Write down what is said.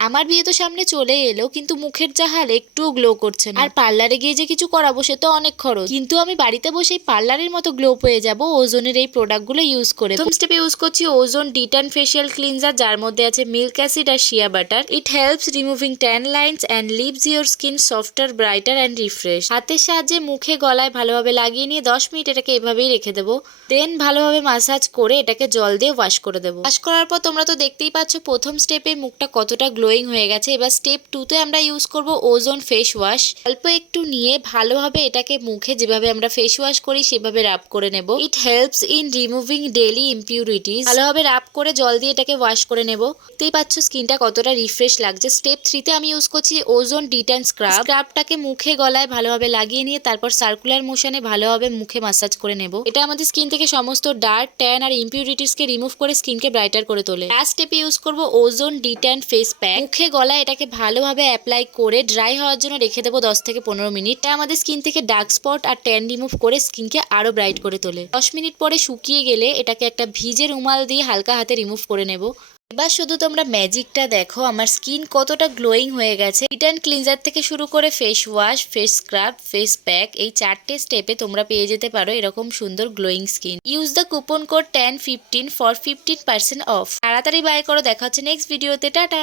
আমার বিয়ে তো সামনে চলে এলো, কিন্তু মুখের যা হাল, একটুও গ্লো করছে না। আর পার্লারে গিয়ে যে কিছু করাবো সে তো অনেক খরচ, কিন্তু আমি বাড়িতে বসেই পার্লারের মতো গ্লো পেয়ে যাবো ওজনের এই প্রোডাক্টগুলো ইউজ করে। প্রথম স্টেপে ইউজ করছি ওজন ডিটান ফেশিয়াল ক্লিনজার, যার মধ্যে আছে মিল্ক অ্যাসিড আর shea butter. It helps removing tan lines and leaves your skin softer, brighter and refresh. হাতের সাহায্যে মুখে গলায় ভালোভাবে লাগিয়ে নিয়ে 10 মিনিট এটাকে এভাবেই রেখে দেবো। দেন ভালোভাবে মাসাজ করে এটাকে জল দিয়ে ওয়াশ করে দেবো। ওয়াশ করার পর তোমরা তো দেখতেই পাচ্ছ প্রথম স্টেপে মুখটা কতটা গ্লোয়িং হয়ে গেছে। এবার স্টেপ 2তে আমরা ইউজ করব ওজন ফেস ওয়াশ। অল্প একটু নিয়ে ভালোভাবে এটাকে মুখে যেভাবে আমরা ফেস ওয়াশ করি সেভাবে রাব করে নেব। It helps in removing daily impurities. ভালোভাবে রাব করে জল দিয়ে এটাকে ওয়াশ করে নেব। দেখতেই পাচ্ছ স্কিনটা কতটা রিফ্রেশ লাগছে। স্টেপ 3তে আমি ইউজ করছি ওজন ডিটেন স্ক্রাব। স্ক্রাবটাকে মুখে গলায় ভালোভাবে লাগিয়ে নিয়ে তারপর সার্কুলার মোশনে ভালোভাবে মুখে মাসাজ করে নেব। এটা আমাদের স্কিন থেকে সমস্ত ডার্ক, ট্যান আর ইম্পিউরিটিসকে রিমুভ করে স্কিনকে ব্রাইটার করে তোলে। লাস্ট স্টেপে ইউজ করব ওজন ডিট্যান ফেস প্যাক। মুখে গলায় এটাকে ভালোভাবে অ্যাপ্লাই করে ড্রাই হওয়ার জন্য রেখে দেবো 10 থেকে 15 মিনিট। এটা আমাদের স্কিন থেকে ডার্ক স্পট আর ট্যান রিমুভ করে স্কিনকে আরো ব্রাইট করে তোলে। 10 মিনিট পরে শুকিয়ে গেলে এটাকে একটা ভিজে রুমাল দিয়ে হালকা হাতে রিমুভ করে নেব। এবার শুধু তোমরা ম্যাজিকটা দেখো, আমার স্কিন কতটা গ্লোয়িং হয়ে গেছে। ডিটেন ক্লিনজার থেকে শুরু করে face wash, face scrub, face pack, এই 4টে স্টেপে তোমরা পেয়ে যেতে পারো এরকম সুন্দর glowing skin. Use the coupon code 1015 for 15% of. তাড়াতাড়ি বাই করো। দেখা হচ্ছে নেক্সট ভিডিওতে। টাটা।